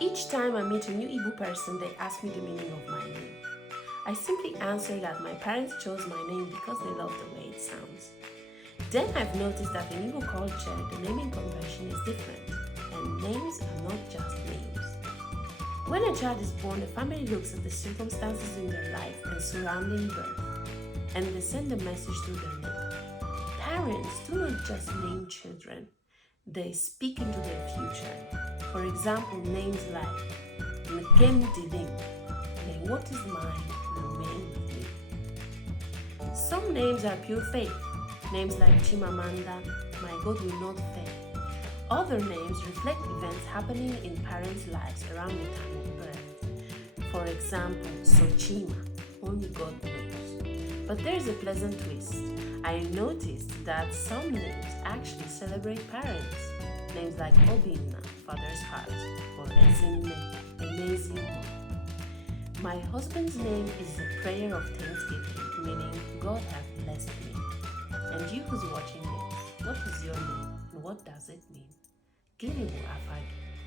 Each time I meet a new Igbo person, they ask me the meaning of my name. I simply answer that my parents chose my name because they love the way it sounds. Then I've noticed that in Igbo culture, the naming convention is different, and names are not just names. When a child is born, the family looks at the circumstances in their life and surrounding birth, and they send a message through their name. Parents do not just name children, they speak into their future. For example, names like Nkem Didim, may what is mine remain with me. Some names are pure faith. Names like Chimamanda, my God will not fail. Other names reflect events happening in parents' lives around the time of birth. For example, Sochima, only God knows. But there's a pleasant twist. I noticed that some names actually celebrate parents. Names like Obinna, Father's Heart, or Ezinne, Amazing One. My husband's name is a prayer of thanksgiving, meaning God has blessed me. And you who's watching this, what is your name and what does it mean? Gịnị bụ afa gị?